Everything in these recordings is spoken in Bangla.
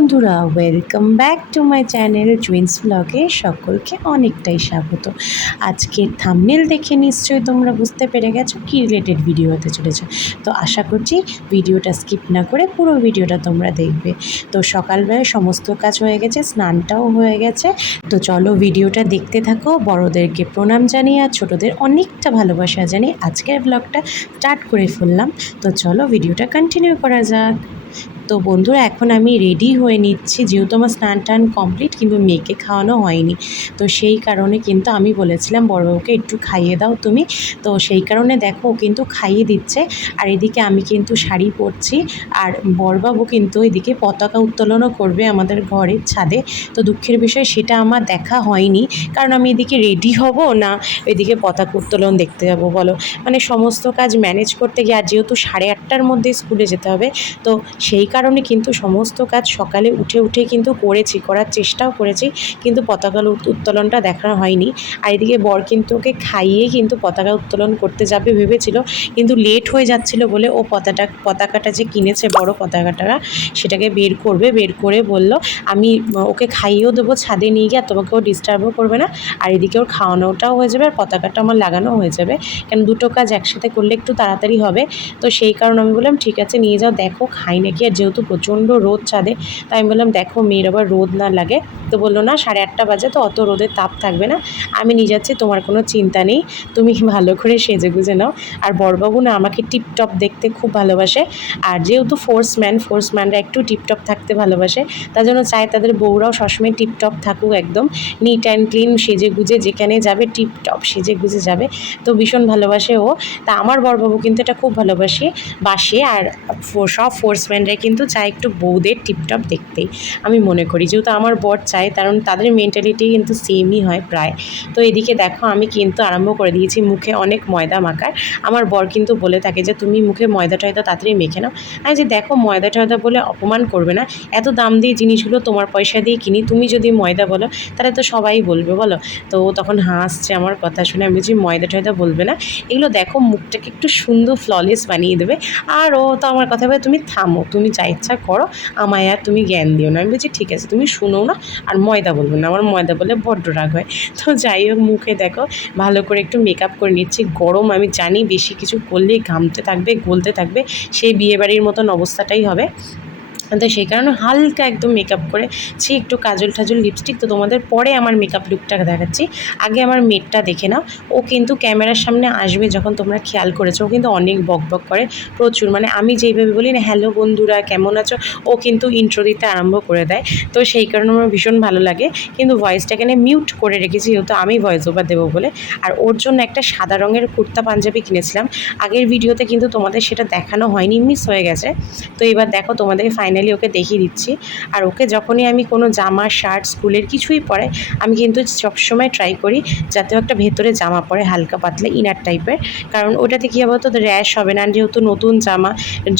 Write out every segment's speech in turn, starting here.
বন্ধুরা welcome back to my channel twins ব্লগে সকলকে অনেকটাই স্বাগত। আজকের থামনেল দেখে নিশ্চয়ই তোমরা বুঝতে পেরে গেছো কী রিলেটেড ভিডিও হতে চলেছে। তো আশা করছি ভিডিওটা স্কিপ না করে পুরো ভিডিওটা তোমরা দেখবে। তো সকালবেলায় সমস্ত কাজ হয়ে গেছে, স্নানটাও হয়ে গেছে। তো চলো ভিডিওটা দেখতে থাকো, বড়োদেরকে প্রণাম জানিয়ে আর ছোটোদের অনেকটা ভালোবাসা জানিয়ে আজকের ব্লগটা স্টার্ট করে ফেললাম। তো চলো ভিডিওটা কন্টিনিউ করা যাক। তো বন্ধুরা, এখন আমি রেডি হয়ে নিচ্ছি। যেহেতু আমার স্নান টান কমপ্লিট কিন্তু মেয়েকে খাওয়ানো হয়নি। তো সেই কারণে কিন্তু আমি বলেছিলাম, বড়বাবুকে একটু খাইয়ে দাও তুমি। তো সেই কারণে দেখো, ও কিন্তু খাইয়ে দিচ্ছে। আর এদিকে আমি কিন্তু শাড়ি পরছি। আর বড়বাবু কিন্তু এদিকে পতাকা উত্তোলনও করবে আমাদের ঘরের ছাদে। তো দুঃখের বিষয়, সেটা আমার দেখা হয়নি। কারণ আমি এদিকে রেডি হব না এদিকে পতাকা উত্তোলন দেখতে যাব বলো? মানে সমস্ত কাজ ম্যানেজ করতে গিয়ে, আর যেহেতু সাড়ে আটটার মধ্যে স্কুলে যেতে হবে, তো সেই কারণে কিন্তু সমস্ত কাজ সকালে উঠে উঠে কিন্তু করেছি, করার চেষ্টাও করেছি, কিন্তু পতাকা উত- উত্তোলনটা দেখানো হয়নি। আর এদিকে বর কিন্তু ওকে খাইয়ে কিন্তু পতাকা উত্তোলন করতে যাবে ভেবেছিল, কিন্তু লেট হয়ে যাচ্ছিল বলে ও পতাকা পতাকাটা যে কিনেছে বড় পতাকাটা, সেটাকে বের করবে, বের করে বলল, আমি ওকে খাইয়েও দেবো, ছাদে নিয়ে গিয়ে আর তোমাকেও ডিস্টার্বও করবে না। আর এদিকে ওর খাওয়ানোটাও হয়ে যাবে, আর পতাকাটা আমার লাগানো হয়ে যাবে। কেন দুটো কাজ একসাথে করলে একটু তাড়াতাড়ি হবে। তো সেই কারণে আমি বললাম, ঠিক আছে, নিয়ে যাও, দেখো খাই নাকি আর যেহেতু প্রচণ্ড রোদ ছাদে, তাই আমি বললাম, দেখো মেয়ের আবার রোদ না লাগে। তো বলল, না, সাড়ে আটটা বাজে, তো অত রোদের তাপ থাকবে না। আমি নিয়ে যাচ্ছি তোমার কোনো চিন্তা নেই। তুমি ভালো করে সেজে গুজে নাও। আর বড়বাবু না, আমাকে টিপটপ দেখতে খুব ভালোবাসে। আর যেহেতু ফোর্সম্যান ফোর্সম্যানরা একটু টিপটপ থাকতে ভালোবাসে, তার জন্য চায় তাদের বউরাও সবসময় টিপটপ থাকুক একদম। নিট অ্যান্ড ক্লিন, সেজে গুজে যেখানে যাবে, টিপটপ সেজে গুজে যাবে। তো ভীষণ ভালোবাসে ও। তা আমার বড়বাবু কিন্তু এটা খুব ভালোবাসে, বাসে। আর সব ফোর্সম্যানরাই কিন্তু চায় একটু বউদের টিপটপ দেখতেই আমি মনে করি, যেহেতু আমার বর চায়, কারণ তাদের মেন্টালিটি কিন্তু সেমই হয় প্রায়। তো এদিকে দেখো, আমি কিন্তু আরম্ভ করে দিয়েছি মুখে অনেক ময়দা মাখার। আমার বর কিন্তু বলে থাকে যে, তুমি মুখে ময়দা টয়দা তাড়াতাড়ি মেখে নাও। আমি যে দেখো ময়দা টয়দা বলে অপমান করবে না। এত দাম দিয়ে জিনিসগুলো তোমার পয়সা দিয়ে কিনি, তুমি যদি ময়দা বলো, তাহলে তো সবাই বলবে, বলো। তো তখন হাসছে আমার কথা শুনে। আমি বলছি ময়দা টয়দা বলবে না। এগুলো দেখো, মুখটাকে একটু সুন্দর ফ্ললেস বানিয়ে দেবে। আর ও তো আমার কথা বলে, তুমি থামো। তুমি যা ইচ্ছা করো, আমায় আর তুমি জ্ঞান দিও না। আমি বলছি, ঠিক আছে, তুমি শুনো না আর ময়দা বলবে না। আমার ময়দা বলে বড্ড রাগ হয়। তো যাই হোক, মুখে দেখো, ভালো করে একটু মেকআপ করে নিচ্ছি। গরম, আমি জানি বেশি কিছু করলে ঘামতে থাকবে, গলতে থাকবে, সেই বিয়েবাড়ির মতন অবস্থাটাই হবে। তো সেই কারণে হালকা একদম মেকআপ করেছি একটু কাজল ঠাজল লিপস্টিক তো তোমাদের পরে আমার মেকআপ লুকটা দেখাচ্ছি। আগে আমার মেটটা দেখে নাও, ও কিন্তু ক্যামেরার সামনে আসবে যখন তোমরা খেয়াল করেছ, ও কিন্তু অনেক বক বক করে, প্রচুর। মানে আমি যেইভাবে বলি না, হ্যালো বন্ধুরা, কেমন আছো? ও কিন্তু ইন্ট্রো দিতে আরম্ভ করে দেয়। তো সেই কারণে আমার ভীষণ ভালো লাগে। কিন্তু ভয়েসটা এখানে মিউট করে রেখেছি, যেহেতু আমি ভয়েস ওভার দেবো বলে। আর ওর জন্য একটা সাদা রঙের কুর্তা পাঞ্জাবি কিনেছিলাম। আগের ভিডিওতে কিন্তু তোমাদের সেটা দেখানো হয়নি মিস হয়ে গেছে। তো এবার দেখো তোমাদের ফাইনালি ওকে দেখিয়ে দিচ্ছি। আর ওকে যখনই আমি কোনো জামা শার্ট স্কুলের কিছুই পরে আমি কিন্তু সবসময় ট্রাই করি যাতে একটা ভেতরে জামা পরে, হালকা পাতলা ইনার টাইপের কারণ ওটাতে কী হবে তো র্যাশ হবে না। যেহেতু নতুন জামা,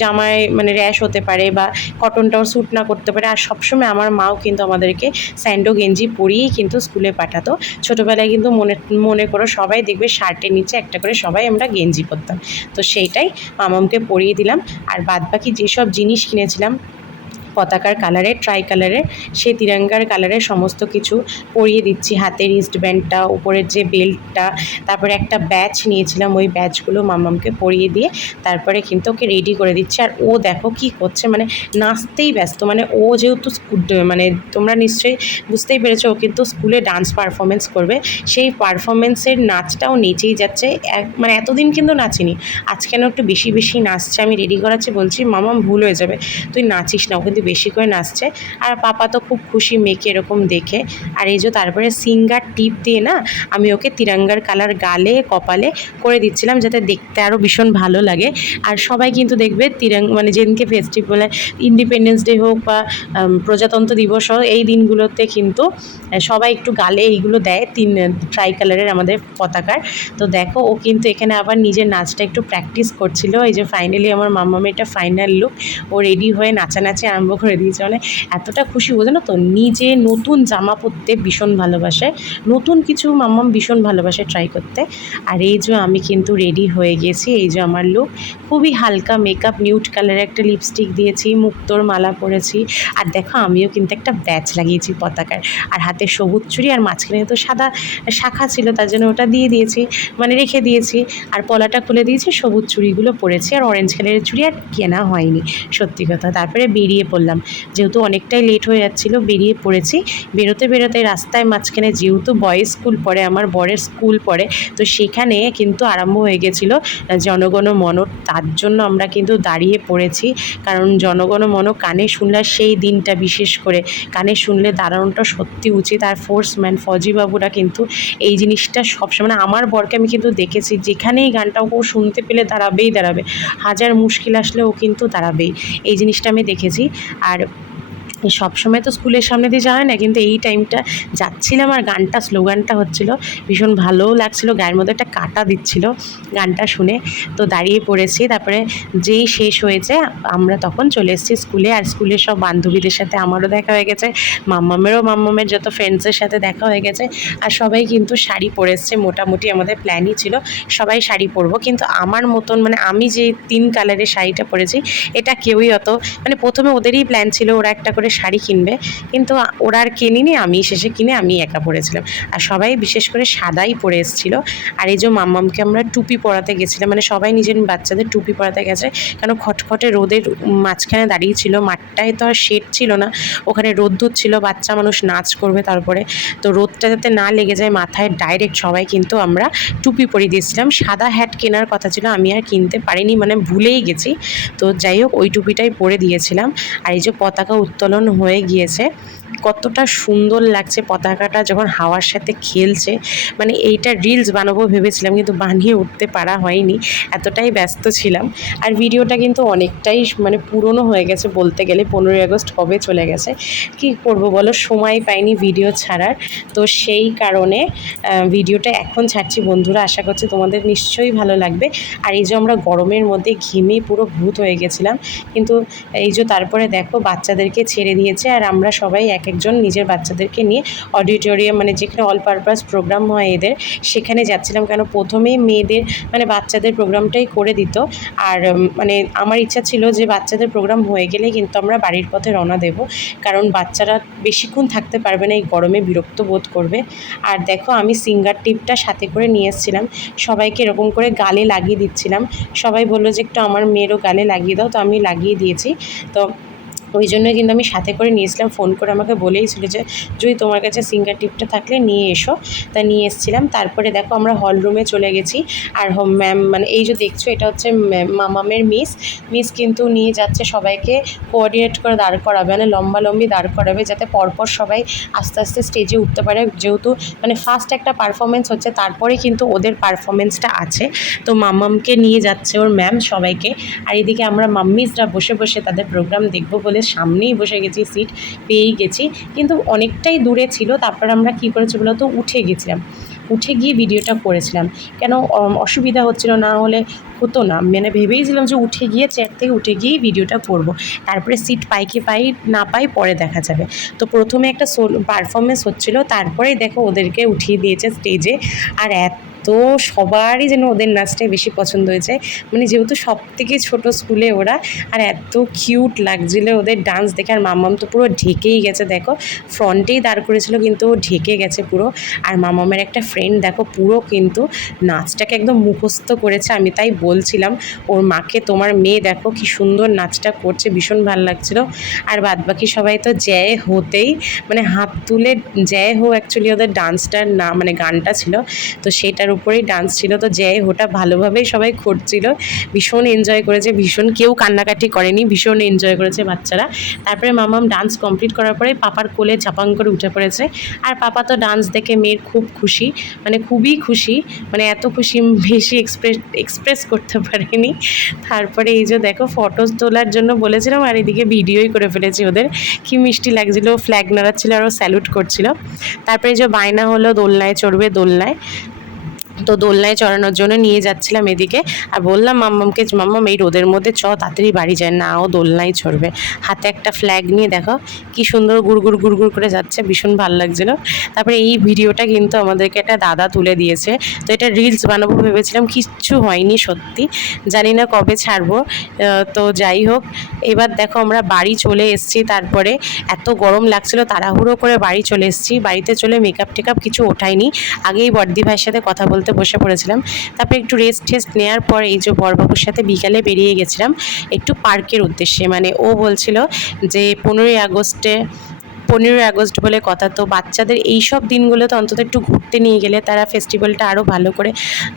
জামায় মানে র্যাশ হতে পারে বা কটনটাও স্যুট না করতে পারে। আর সবসময় আমার মাও কিন্তু আমাদেরকে স্যান্ডো, গেঞ্জি পরিয়েই কিন্তু স্কুলে পাঠাতো। ছোটোবেলায় কিন্তু মনে মনে করো সবাই দেখবে শার্টের নিচে একটা করে সবাই আমরা গেঞ্জি পরতাম। তো সেইটাই মামামকে পরিয়ে দিলাম। আর বাদবাকি যেসব জিনিস কিনেছিলাম পতাকার কালারের ট্রাই কালারের সেই তিরঙ্গার কালারের সমস্ত কিছু পরিয়ে দিচ্ছি। হাতের রিস্টব্যান্ডটা উপরের যে বেল্টটা তারপরে একটা ব্যাচ নিয়েছিলাম, ওই ব্যাচগুলো মামামকে পরিয়ে দিয়ে তারপরে কিন্তু ওকে রেডি করে দিচ্ছি। আর ও দেখো কি করছে মানে নাচতেই ব্যস্ত। মানে ও যেহেতু মানে তোমরা নিশ্চয়ই বুঝতেই পেরেছ, ও কিন্তু স্কুলে ডান্স পারফরমেন্স করবে। সেই পারফরমেন্সের নাচটাও নেচেই যাচ্ছে। মানে এতদিন কিন্তু নাচিনি। আজ কেন একটু বেশি বেশি নাচছে। আমি রেডি করাচ্ছি, বলছি, মামাম, ভুল হয়ে যাবে। তুই নাচিস না। ও কিন্তু বেশি করে নাচছে, আর পাপা তো খুব খুশি মেয়েকে এরকম দেখে। আর এই যে তারপরে সিঙ্গার টিপ দিয়ে না, আমি ওকে তিরঙ্গার কালার গালে, কপালে করে দিচ্ছিলাম যাতে দেখতে আরও ভীষণ ভালো লাগে। আর সবাই কিন্তু দেখবে তিরঙ্গ মানে যেদিনকে ফেস্টিভ্যালে ইন্ডিপেন্ডেন্স ডে হোক বা প্রজাতন্ত্র দিবস হোক, এই দিনগুলোতে কিন্তু সবাই একটু গালে এইগুলো দেয়, তিন ট্রাই কালারের আমাদের পতাকার। তো দেখো, ও কিন্তু এখানে আবার নিজের নাচটা একটু প্র্যাকটিস করছিল। এই যে ফাইনালি আমার মাম্মামের এটা ফাইনাল লুক ও রেডি হয়ে নাচানাচি আরম্ভ আরম্ভ করে দিয়েছে। মানে এতটা খুশি, বোঝো না তো? নিজে নতুন জামা পরতে ভীষণ ভালোবাসে। নতুন কিছু মাম্মাম ভীষণ ভালোবাসে ট্রাই করতে। আর এই যে আমি কিন্তু রেডি হয়ে গেছি, এই যে আমার লুক খুবই হালকা মেকআপ নিউট কালারের একটা লিপস্টিক দিয়েছি, মুক্তোর মালা পরেছি। আর দেখো, আমিও কিন্তু একটা ব্যাচ লাগিয়েছি পতাকার। আর হাতে সবুজ চুড়ি আর মাঝখানে তো সাদা শাখা ছিল, তার জন্য ওটা দিয়ে দিয়েছি মানে রেখে দিয়েছি। আর পলাটা খুলে দিয়েছি, সবুজ চুড়িগুলো পরেছি। আর অরেঞ্জ কালারের চুড়ি আর কেনা হয়নি, সত্যি কথা। তারপরে বেরিয়ে পড়লাম। যেহেতু অনেকটাই লেট হয়ে যাচ্ছিল, বেরিয়ে পড়েছি। বেরোতে বেরোতে রাস্তায় মাঝখানে যেহেতু বয়েজ স্কুল পড়ে, আমার বরের স্কুল পড়ে, তো সেখানে কিন্তু আরম্ভ হয়ে গেছিল জনগণ মন তার জন্য আমরা কিন্তু দাঁড়িয়ে পড়েছি, কারণ জনগণ মন কানে শুনলে সেই দিনটা বিশেষ করে। কানে শুনলে দাঁড়ানোটা সত্যি উচিত। আর ফোর্সম্যান ফজিবাবুরা কিন্তু এই জিনিসটা সবসময় মানে আমার বরকে আমি কিন্তু দেখেছি, যেখানেই গানটা ও শুনতে পেলে দাঁড়াবেই দাঁড়াবে। হাজার মুশকিল আসলে ও কিন্তু দাঁড়াবেই। এই জিনিসটা আমি দেখেছি। আর সবসময় তো স্কুলের সামনে দিয়ে যাওয়া হয় না, কিন্তু এই টাইমটা যাচ্ছিলাম আর গানটা, স্লোগানটা হচ্ছিল। ভীষণ ভালোও লাগছিল, গায়ের মধ্যে একটা কাটা দিচ্ছিল গানটা শুনে। তো দাঁড়িয়ে পড়েছি, তারপরে যেই শেষ হয়েছে, আমরা তখন চলে এসেছি স্কুলে। আর স্কুলের সব বান্ধবীদের সাথে আমারও দেখা হয়ে গেছে, মাম্মামেরও মাম্মামের যত ফ্রেন্ডসের সাথে দেখা হয়ে গেছে। আর সবাই কিন্তু শাড়ি পরে এসছে, মোটামুটি আমাদের প্ল্যানই ছিল সবাই শাড়ি পরবো। কিন্তু আমার মতন মানে আমি যে তিন কালারের শাড়িটা পরেছি, এটা কেউই অত মানে প্রথমে ওদেরই প্ল্যান ছিল, ওরা একটা করে শাড়ি কিনবে। কিন্তু ওরা আর কেনিনি, আমি শেষে কিনে আমি একা পরেছিলাম। আর সবাই বিশেষ করে সাদাই পরে এসেছিল। আর এই যে মাম্মামকে আমরা টুপি পরাতে গেছিলাম মানে সবাই নিজের বাচ্চাদের টুপি পরাতে গেছে। কারণ খটখটে রোদের মাঝখানে দাঁড়িয়ে ছিল, মাঠটায় তো আর শেড ছিল না। ওখানে রোদ্দুর ছিল বাচ্চা মানুষ নাচ করবে তারপরে। তো রোদটা যাতে না লেগে যায় মাথায় ডাইরেক্ট সবাই কিন্তু আমরা টুপি পরিয়ে দিয়েছিলাম। সাদা হ্যাট কেনার কথা ছিল, আমি আর কিনতে পারিনি মানে ভুলেই গেছি। তো যাই হোক, ওই টুপিটাই পরে দিয়েছিলাম। আর এই যে পতাকা উত্তোলন হয়ে গিয়েছে। কতটা সুন্দর লাগছে পতাকাটা যখন হাওয়ার সাথে খেলছে। মানে এইটা রিলস বানাবো ভেবেছিলাম কিন্তু বানিয়ে উঠতে পারা হয়নি, এতটাই ব্যস্ত ছিলাম। আর ভিডিওটা কিন্তু অনেকটাই মানে পুরনো হয়ে গেছে বলতে গেলে, পনেরোই আগস্ট কবে চলে গেছে। কি করব বলো, সময় পাইনি ভিডিও ছাড়ার। তো সেই কারণে ভিডিওটা এখন ছাড়ছি। বন্ধুরা, আশা করছি তোমাদের নিশ্চয়ই ভালো লাগবে। আর এই যে আমরা গরমের মধ্যে ঘেমে পুরো ভূত হয়ে গেছিলাম, কিন্তু এই যে তারপরে দেখো, বাচ্চাদেরকে ছেড়ে দিয়েছে। আর আমরা সবাই এক একজন নিজের বাচ্চাদেরকে নিয়ে অডিটোরিয়াম মানে যেখানে অল পারপাস প্রোগ্রাম হয় এদের, সেখানে যাচ্ছিলাম কেন? প্রথমেই মেয়েদের মানে বাচ্চাদের প্রোগ্রামটাই করে দিত। আর মানে আমার ইচ্ছা ছিল যে বাচ্চাদের প্রোগ্রাম হয়ে গেলে কিন্তু আমরা বাড়ির পথে রওনা দেব। কারণ বাচ্চারা বেশিক্ষণ থাকতে পারবে না, এই গরমে বিরক্ত বোধ করবে। আর দেখো, আমি সিঙ্গার টিপটা সাথে করে নিয়ে এসেছিলাম। সবাইকে এরকম করে গালে লাগিয়ে দিচ্ছিলাম। সবাই বলল যে, একটু আমার মেয়েরও গালে লাগিয়ে দাও। তো আমি লাগিয়ে দিয়েছি। তো ওই জন্যই কিন্তু আমি সাথে করে নিয়েছিলাম, ফোন করে আমাকে বলেইছিল যে যদি তোমার কাছে সিঙ্গার টিপটা থাকলে নিয়ে এসো। তা নিয়ে এসেছিলাম। তারপরে দেখো আমরা হল রুমে চলে গেছি। আর ম্যাম মানে এই যে দেখছ, এটা হচ্ছে মামামের মিস মিস কিন্তু নিয়ে যাচ্ছে সবাইকে কোঅর্ডিনেট করে দাঁড় করাবে মানে লম্বা লম্বি দাঁড় করাবে, যাতে পরপর সবাই আস্তে আস্তে স্টেজে উঠতে পারে। যেহেতু মানে ফার্স্ট একটা পারফরমেন্স হচ্ছে, তারপরে কিন্তু ওদের পারফরমেন্সটা আছে। তো মামামকে নিয়ে যাচ্ছে ওর ম্যাম সবাইকে। আর এদিকে আমরা মাম্মিসরা বসে বসে তাদের প্রোগ্রাম দেখব বলে আমাদের সামনেই বসে গেছি সিট পেয়েই গেছি। কিন্তু অনেকটাই দূরে ছিল, তারপর আমরা কী করেছি বলতো উঠে গেছিলাম। উঠে গিয়ে ভিডিওটা করেছিলাম। কেন অসুবিধা হচ্ছিল না হলে হতো না। মানে ভেবেইছিলাম যে উঠে গিয়ে চেয়ার থেকে উঠে গিয়েই ভিডিওটা করব। তারপরে সিট পাই কি পাই না পাই পরে দেখা যাবে। তো প্রথমে একটা সোল পারফরমেন্স হচ্ছিল, তারপরেই দেখো ওদেরকে উঠিয়ে দিয়েছে স্টেজে আর এত তো সবারই যেন ওদের নাচটাই বেশি পছন্দ হয়েছে মানে যেহেতু সব থেকে ছোটো স্কুলে ওরা, আর এত কিউট লাগছিল ওদের ডান্স দেখে, আর মামাম তো পুরো ঢেকেই গেছে, দেখো। ফ্রন্টেই দাঁড় করেছিল, কিন্তু ও ঢেকে গেছে পুরো। আর মামামের একটা ফ্রেন্ড দেখো, পুরো কিন্তু নাচটাকে একদম মুখস্থ করেছে, আমি তাই বলছিলাম। ওর মাকে, তোমার মেয়ে, দেখো, কি সুন্দর নাচটা করছে, ভীষণ ভালো লাগছিল। আর বাদবাকি সবাই তো জ্যায় হতেই মানে হাত তুলে জ্যায় হো অ্যাকচুয়ালি ওদের ডান্সটার না মানে গানটা ছিল। তো সেটার উপরেই ডান্স ছিল। তো জ্যায় হোটা ভালোভাবেই সবাই করছিল ভীষণ এনজয় করেছে, ভীষণ কেউ কান্নাকাটি করেনি, ভীষণ এনজয় করেছে বাচ্চারা। তারপরে মামাম ডান্স কমপ্লিট করার পরে পাপার কোলে ঝাপাং করে উঠে পড়েছে। আর পাপা তো ডান্স দেখে মেয়ের খুব খুশি মানে খুবই খুশি মানে এত খুশি বেশি এক্সপ্রেস এক্সপ্রেস করতে পারেনি। তারপরে এই যে দেখো ফটোস তোলার জন্য বলেছিলাম, আর এদিকে ভিডিওই করে ফেলেছি ওদের। কি মিষ্টি লাগছিল ফ্ল্যাগ নাড়াচ্ছিল আরও স্যালুট করছিল। তারপরে যে বায়না হলো দোলনায়, চড়বে দোলনায়। তো দোলনায় চড়ানোর জন্য নিয়ে যাচ্ছিলাম এদিকে। আর বললাম, মাম্মামকে, মাম্মাম, এই রোদের মধ্যে চ, তাড়াতাড়ি বাড়ি যায়, না ও দোলনায় চড়বে। হাতে একটা ফ্ল্যাগ নিয়ে দেখো, কি সুন্দর গুড়গুড় গুড়গুড় করে যাচ্ছে, ভীষণ ভালো লাগছিল। তারপরে এই ভিডিওটা কিন্তু আমাদেরকে একটা দাদা তুলে দিয়েছে। তো এটা রিলস বানাবো ভেবেছিলাম, কিচ্ছু হয়নি সত্যি। জানি না কবে ছাড়বো। তো যাই হোক, এবার দেখো আমরা বাড়ি চলে এসেছি। তারপরে এত গরম লাগছিল, তাড়াহুড়ো করে বাড়ি চলে এসেছি। বাড়িতে চলে মেকআপ টেকআপ কিছু ওঠাইনি আগেই বর্দি ভাইয়ের সাথে কথা বলতে বসে পড়েছিলাম। তারপরে একটু রেস্ট টেস্ট নেওয়ার পর এই যে বরবাবুর সাথে বিকালে বেরিয়ে গেছিলাম, একটু পার্কের উদ্দেশ্যে। মানে ও বলছিল যে, পনেরোই আগস্টে পনেরোই আগস্ট বলে কথা। তো বাচ্চাদের এই সব দিনগুলোতে অন্তত একটু ঘুরতে নিয়ে গেলে তারা ফেস্টিভ্যালটা আরও ভালো করে,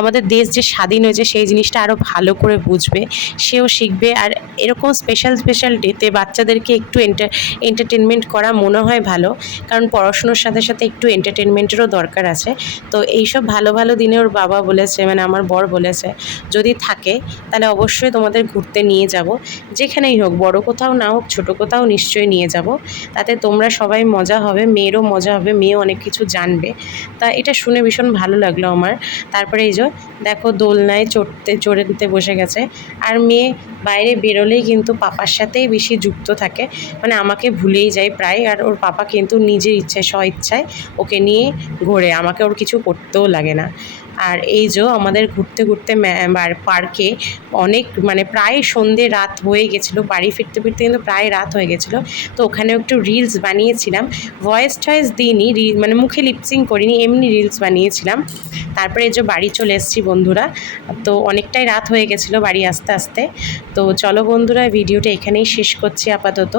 আমাদের দেশ যে স্বাধীন হয়েছে সেই জিনিসটা আরও ভালো করে বুঝবে, সেও শিখবে। আর এরকম স্পেশাল স্পেশাল ডেতে বাচ্চাদেরকে একটু এন্টার এন্টারটেনমেন্ট করা মনে হয় ভালো, কারণ পড়াশুনোর সাথে সাথে একটু এন্টারটেনমেন্টেরও দরকার আছে। তো এইসব ভালো ভালো দিনে ওর বাবা বলেছে মানে আমার বর বলেছে, যদি থাকে তাহলে অবশ্যই তোমাদের ঘুরতে নিয়ে যাব। যেখানেই হোক, বড় কোথাও না হোক, ছোটো কোথাও নিশ্চয়ই নিয়ে যাব। তাতে তোমরা সবাই মজা হবে, মেয়েরও মজা হবে, মেয়ে অনেক কিছু জানবে। তা এটা শুনে ভীষণ ভালো লাগল আমার। তারপরে এই যে, দেখো দোলনায় চড়তে চড়ে দিতে বসে গেছে। আর মেয়ে বাইরে বেরোলেই কিন্তু পাপার সাথেই বেশি যুক্ত থাকে। মানে আমাকে ভুলেই যায় প্রায়। আর ওর পাপা কিন্তু নিজের ইচ্ছায় স্ব ইচ্ছায় ওকে নিয়ে ঘোরে। আমাকে ওর কিছু করতেও লাগে না। আর এই যে, আমাদের ঘুরতে ঘুরতে পার্কে অনেক মানে প্রায় সন্ধে রাত হয়ে গেছিল। বাড়ি ফিরতে ফিরতে কিন্তু প্রায় রাত হয়ে গেছিল। তো ওখানেও একটু রিলস বানিয়েছিলাম। ভয়েস টয়েস দিইনি মানে মুখে লিপসিং করিনি, এমনি রিলস বানিয়েছিলাম। তারপরে যে বাড়ি চলে এসেছি বন্ধুরা, তো অনেকটাই রাত হয়ে গেছিল বাড়ি আসতে আসতে। তো চলো বন্ধুরা, ভিডিওটা এখানেই শেষ করছি আপাতত।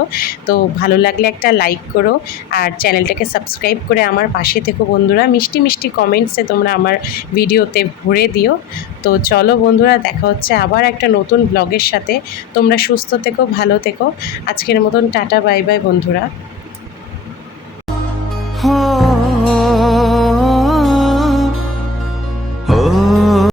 তো ভালো লাগলে একটা লাইক করো, আর চ্যানেলটাকে সাবস্ক্রাইব করে আমার পাশে থেকো বন্ধুরা। মিষ্টি মিষ্টি কমেন্টসে তোমরা আমার ভিডিওতে ভরে দিও। তো চলো বন্ধুরা, দেখা হচ্ছে আবার একটা নতুন ব্লগের সাথে। তোমরা সুস্থ থেকো, ভালো থেকো। আজকের মতন টাটা বাই বাই বন্ধুরা। Oh.